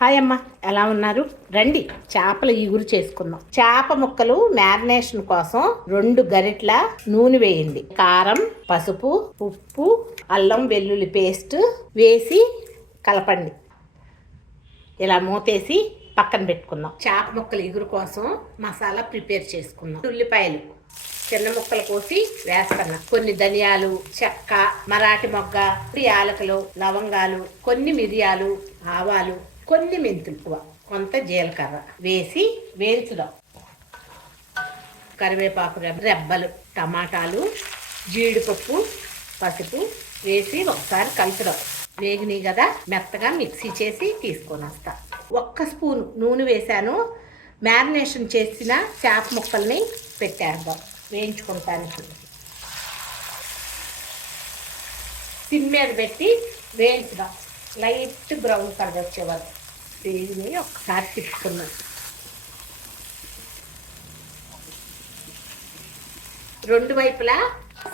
Hi అమ్మ ఎలా ఉన్నారు? రండి చేపల ఇగురు చేసుకుందాం. చేప ముక్కలు మ్యారినేషన్ కోసం రెండు గరిట్ల నూనె వేయండి. కారం పసుపు ఉప్పు అల్లం వెల్లుల్లి పేస్ట్ వేసి కలపండి. ఇలా మూతేసి పక్కన పెట్టుకుందాం. చేప ముక్కలు ఇగురు కోసం మసాలా ప్రిపేర్ చేసుకుందాం. ఉల్లిపాయలు చిన్న ముక్కలు కోసి వేస్తున్నా. కొన్ని ధనియాలు చెక్క మరాఠీ మొగ్గ యాలకులు లవంగాలు కొన్ని మిరియాలు ఆవాలు కొన్ని మెంతులు కొంత జీలకర్ర వేసి వేయించుదాం కరివేపాకు రెబ్బలు టమాటాలు జీడిపప్పు పసుపు వేసి ఒకసారి కలుపుదాం. వేగినాయి కదా మెత్తగా మిక్సీ చేసి తీసుకొని వస్తా. ఒక్క స్పూన్ నూనె వేసాను మ్యారినేషన్ చేసిన చేప ముక్కల్ని పెట్టేద్దాం. వేయించుకుంటానికి సిమ్ మీద పెట్టి వేయించుదాం. లైట్ బ్రౌన్ కలర్ వచ్చే వరకు. వేగిని ఒకసారి తిట్టుకున్నాను రెండు వైపులా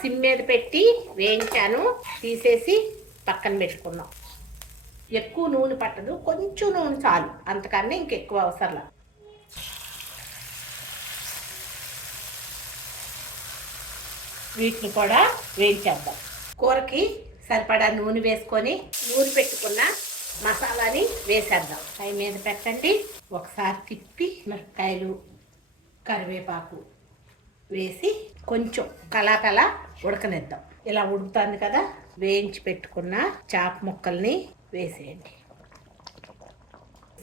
సిమ్ మీద పెట్టి వేయించాను. తీసేసి పక్కన పెట్టుకున్నాం. ఎక్కువ నూనె పట్టదు. కొంచెం నూనె చాలు. అంతకన్నా ఇంకెక్కువ అవసరం వీటిని కూడా వేయించేద్దాం. కూరకి సరిపడా నూనె వేసుకొని నూనె పెట్టుకున్న వేసేద్దాం. పై మీద పెట్టండి. ఒకసారి తిప్పి మిరపకాయలు కరివేపాకు వేసి కొంచెం కళాకళ ఉడకనిద్దాం. ఇలా ఉడుకుతుంది కదా వేయించి పెట్టుకున్న చాప ముక్కల్ని వేసేయండి.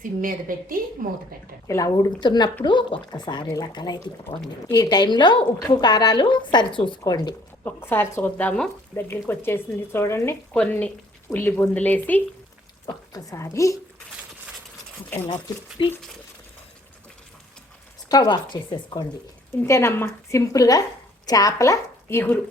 సిమ్ మీద పెట్టి మూత పెట్టండి. ఇలా ఉడుకుతున్నప్పుడు ఒక్కసారి ఇలా కలయి తిప్పుకోండి. ఈ టైంలో ఉప్పు కారాలు సరి చూసుకోండి ఒకసారి చూద్దాము. దగ్గరికి వచ్చేసింది చూడండి. కొన్ని ఉల్లి బొందులేసి ఒక్కసారి ఇలా తిప్పి స్టవ్ ఆఫ్ చేసేసుకోండి. ఇంతేనమ్మా సింపుల్గా చేపల ఇగురు.